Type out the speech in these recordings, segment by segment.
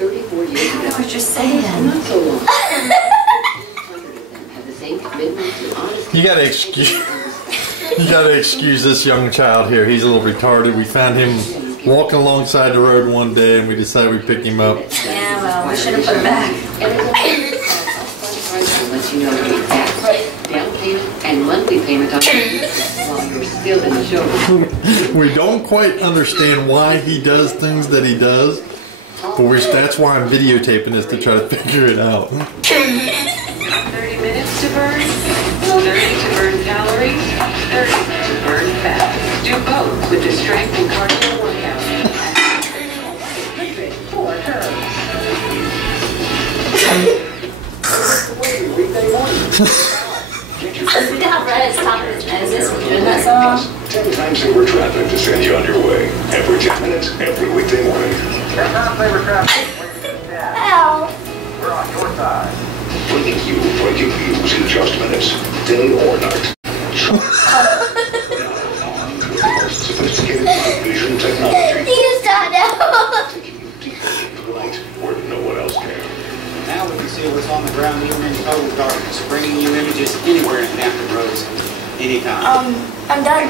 34 years ago. I was just saying. Not so long. Have the same commitment to honesty. You gotta excuse this young child here. He's a little retarded. We found him walking alongside the road one day and we decided we'd pick him up. Yeah, well, we should have put it back. Let you know the exact down payment and monthly payment on while you're still in the showroom. We don't quite understand why he does things that he does, but that's why I'm videotaping this to try to figure it out. 30 minutes to burn, 30 to burn calories, 30 to burn fat. Do both with the strength and cardio workout. For her. Look how red his top is. Is this from doing that song? 10 times over traffic to send you on your way. Every 10 minutes, every weekday morning. 10 times over traffic. Ow. We're on your side. Breaking news in just minutes. Day or night. Most sophisticated vision technology. You can stop now. Taking you deep into the night where no one else can. Now we can see what's on the ground even in total darkness, bringing you images anywhere in Hampton Roads, anytime. I'm done.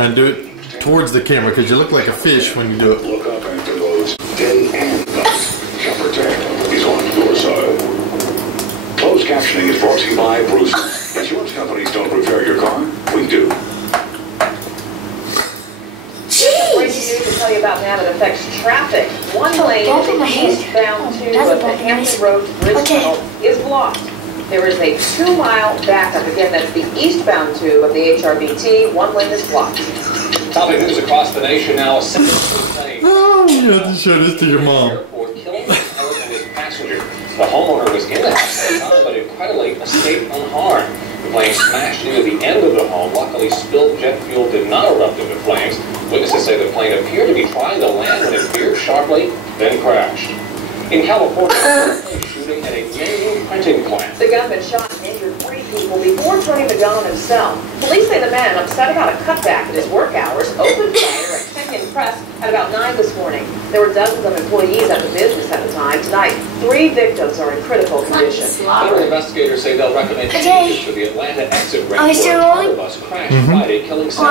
And do it towards the camera because you look like a fish when you do it. Look up Hampton Roads day and night. Shopper Tech is on your side. Closed captioning is brought to you by Bruce. Insurance companies don't repair your car. We do. Breaking news to tell you about now that affects traffic. One lane eastbound to the Hampton Roads Bridge Tunnel is blocked. There is a 2-mile backup. Again, that's the eastbound tube of the HRBT. One lane is blocked. Topping news across the nation now. Oh, you have to show this to your mom. Airport killing the pilot and his passenger. The homeowner was in the house at the time, but incredibly escaped unharmed. The plane smashed into the end of the home. Luckily, spilled jet fuel did not erupt into flames. Witnesses say the plane appeared to be trying to land when it veered sharply, then crashed. In California, a shooting at a menu printing plant. The gunman shot and injured 3 people before turning the gun on himself. Police say the man, upset about a cutback in his work hours, opened fire at Thumping Press at about 9 this morning. There were dozens of employees at the business at the time. Tonight, 3 victims are in critical condition. Federal investigators say they'll recommend changes to the Atlanta exit ramp where a bus crashed Friday, killing 7